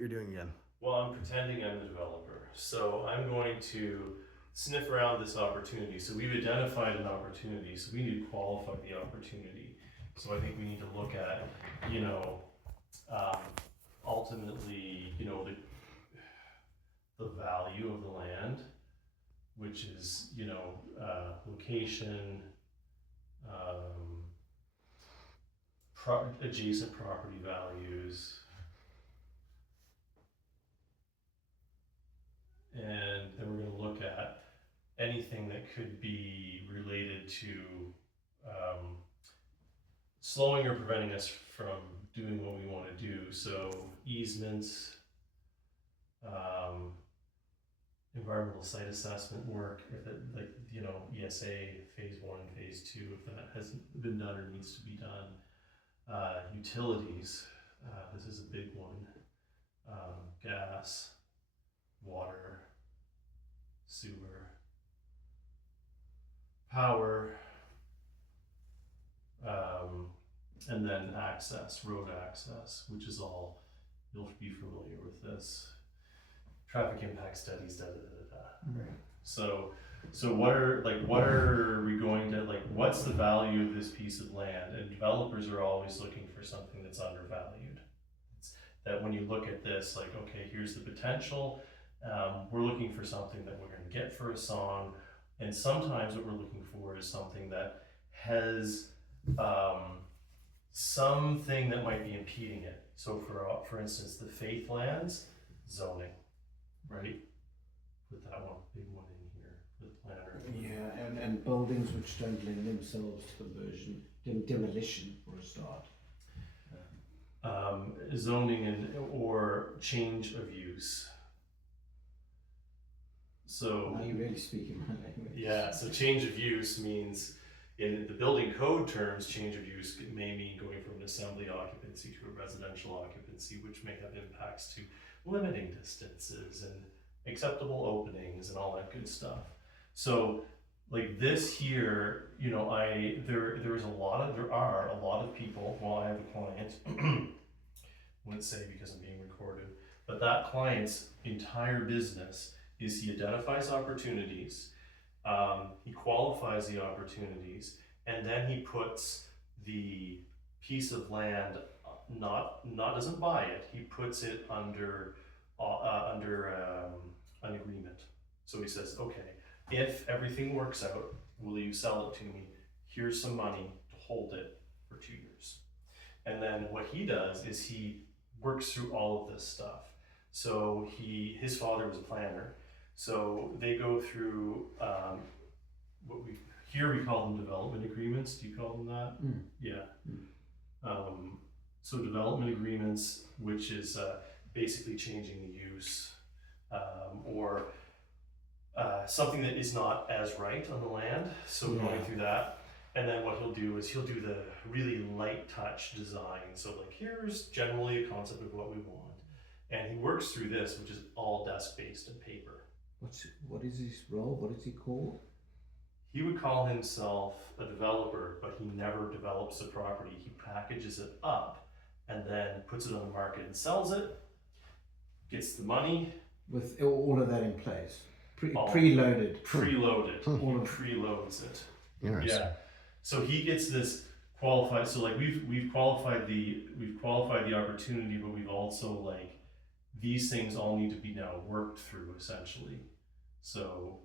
you're doing again. Well, I'm pretending I'm the developer. So I'm going to sniff around this opportunity. So we've identified an opportunity. So we need to qualify the opportunity. So I think we need to look at, ultimately, the value of the land, which is, location, adjacent property values, and then we're going to look at anything that could be related to slowing or preventing us from doing what we want to do. So easements, environmental site assessment work, if it, ESA phase 1, phase 2, if that hasn't been done or needs to be done. Utilities, this is a big one. Gas, water, sewer, power, and then access, road access, which is all, you'll be familiar with this. Traffic impact studies, da da da da. Right. So what are we going to, what's the value of this piece of land? And developers are always looking for something that's undervalued. It's that when you look at this, okay, here's the potential. We're looking for something that we're going to get for a song, and sometimes what we're looking for is something that has something that might be impeding it. So for instance, the faith lands, zoning, right? Put that one, big one in here for the planner. Yeah, and buildings which don't lend themselves to conversion, demolition for a start. Zoning or change of use. So now you're really speaking my language. Yeah, so change of use means, in the building code terms, change of use may mean going from an assembly occupancy to a residential occupancy, which may have impacts to limiting distances and acceptable openings and all that good stuff. So this here, there are a lot of people, well, I have a client, wouldn't say because I'm being recorded, but that client's entire business is he identifies opportunities, he qualifies the opportunities, and then he puts the piece of land, doesn't buy it, he puts it under an agreement. So he says, okay, if everything works out, will you sell it to me? Here's some money to hold it for 2 years. And then what he does is he works through all of this stuff. So his father was a planner. So they go through we call them development agreements. Do you call them that? Mm. Yeah. So development agreements, which is basically changing the use or something that is not as right on the land. So going through that. And then what he'll do is he'll do the really light touch design. So here's generally a concept of what we want. And he works through this, which is all desk-based and paper. What is his role? What is he called? He would call himself a developer, but he never develops the property. He packages it up and then puts it on the market and sells it, gets the money. With all of that in place? Preloaded? Preloaded. He preloads it. Interesting. Yeah. So he gets this qualified, so we've qualified the opportunity, but we've also these things all need to be now worked through essentially. So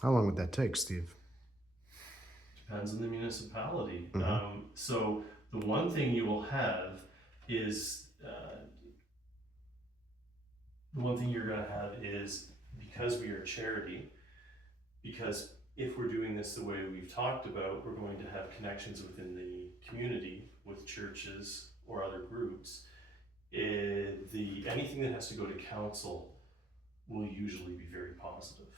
how long would that take, Steve? Depends on the municipality. Mm-hmm. So the one thing you will have is the one thing you're going to have is, because we are a charity, because if we're doing this the way we've talked about, we're going to have connections within the community with churches or other groups. Anything that has to go to council will usually be very positive.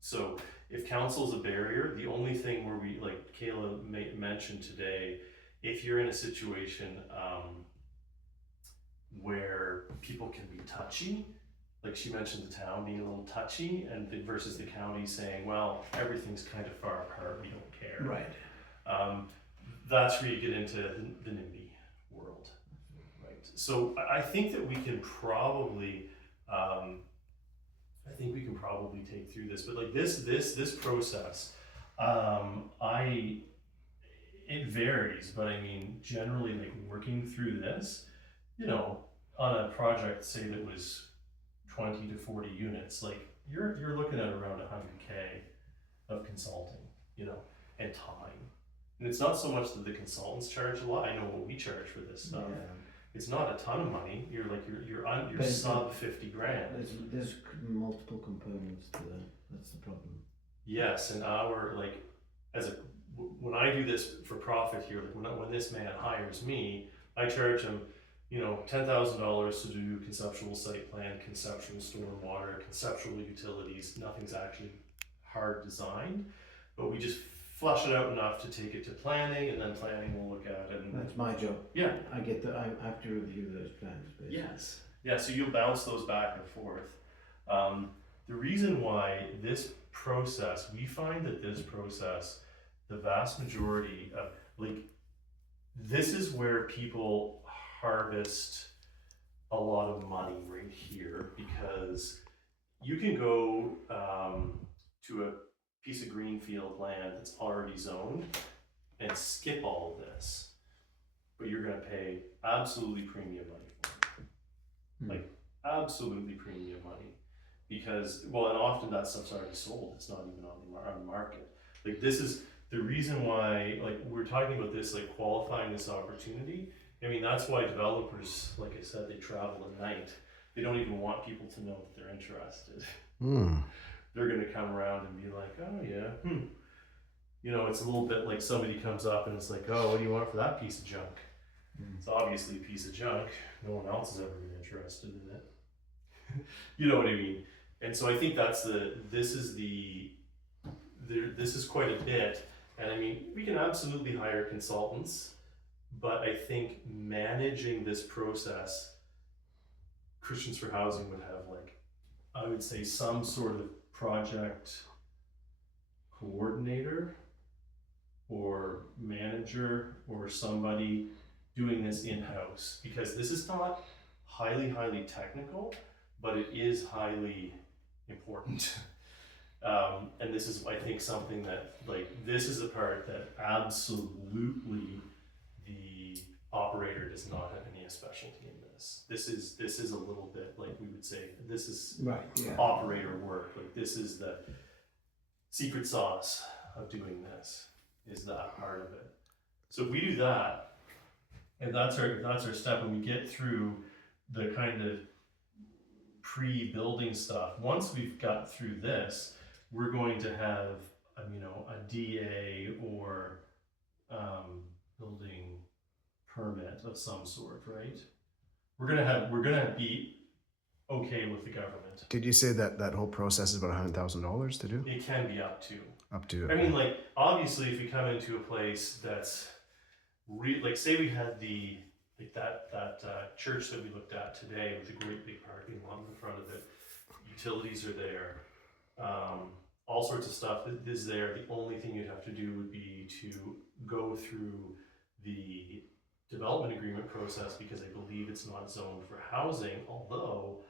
So if council is a barrier, the only thing where we, like Kayla mentioned today, if you're in a situation where people can be touchy, like she mentioned the town being a little touchy, and versus the county saying, well, everything's kind of far apart, we don't care. Right. That's where you get into the NIMBY world, right? so I think that we can probably, take through this, but like this process, it varies, but I mean, generally, like working through this, you know, on a project, say that was 20 to 40 units, like you're looking at around 100K of consulting, you know, and time. And it's not so much that the consultants charge a lot. I know what we charge for this stuff. Yeah. It's not a ton of money. You're But sub 50 grand. There's multiple components to that. That's the problem. Yes, and when I do this for profit here, like when this man hires me, I charge him, you know, $10,000 to do conceptual site plan, conceptual stormwater, conceptual utilities. Nothing's actually hard designed, but we just flush it out enough to take it to planning, and then planning will look at it. And that's my job. Yeah, I have to review those plans. Basically. Yes. Yeah. So you'll bounce those back and forth. The reason why we find that this process, the vast majority of this is where people harvest a lot of money right here, because you can go to a piece of greenfield land that's already zoned and skip all of this, but you're going to pay absolutely premium money for it. Like absolutely premium money, because and often that stuff's already sold. It's not even on the market. Like this is the reason why, like we're talking about this, like qualifying this opportunity. I mean, that's why developers, like I said, they travel at night. They don't even want people to know that they're interested. They're going to come around and be like, oh yeah, you know, it's a little bit like somebody comes up and it's like, oh, what do you want for that piece of junk? It's obviously a piece of junk. No one else has ever been interested in it. You know what I mean? And so I think this is quite a bit. And I mean, we can absolutely hire consultants, but I think managing this process, Christians for Housing would have I would say some sort of project coordinator or manager or somebody doing this in-house, because this is not highly technical, but it is highly important. And this is, I think, something that this is a part that absolutely the operator does not have any specialty in this. This is a little bit we would say, this is operator work. This is the secret sauce of doing this, is that part of it. So if we do that, and that's our step, and we get through the kind of pre-building stuff. Once we've got through this, we're going to have a DA or building permit of some sort, right? We're gonna be okay with the government. Did you say that whole process is about $100,000 to do? It can be up to. I mean, obviously, if you come into a place that's say we had that church that we looked at today with a great big parking lot in front of it, utilities are there, all sorts of stuff is there. The only thing you'd have to do would be to go through the development agreement process, because I believe it's not zoned for housing, although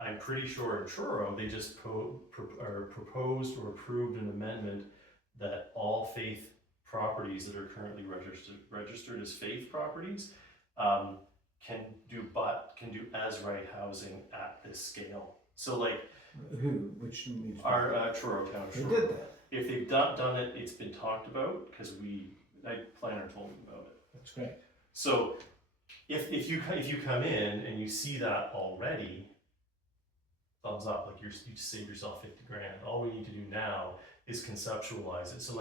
I'm pretty sure in Truro they just proposed or approved an amendment that all faith properties that are currently registered as faith properties can do as right housing at this scale. So which means our Truro Town. They did that. If they've done it, it's been talked about, because planner told me about it. That's great. So if you come in and you see that already, thumbs up. You just saved yourself 50 grand. All we need to do now is conceptualize it. So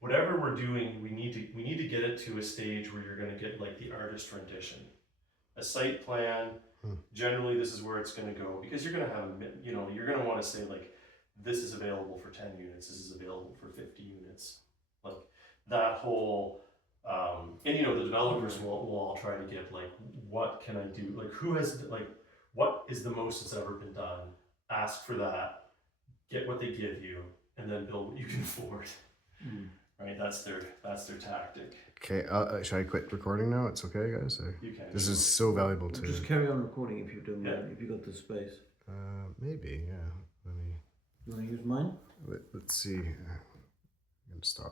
whatever we're doing, we need to get it to a stage where you're going to get the artist rendition, a site plan. Generally, this is where it's going to go, because you're going to have you're going to want to say this is available for 10 units, this is available for 50 units, that whole. And the developers will all try to get what can I do? Who has what is the most that's ever been done? Ask for that, get what they give you, and then build what you can afford. right? That's their tactic. Okay, should I quit recording now? It's okay, guys? You can. This is so valuable Well, to. just carry on recording if you don't Yeah. mind, if you got the space. Maybe, yeah. Let me. You want to use mine? Let's see. I'm gonna stop.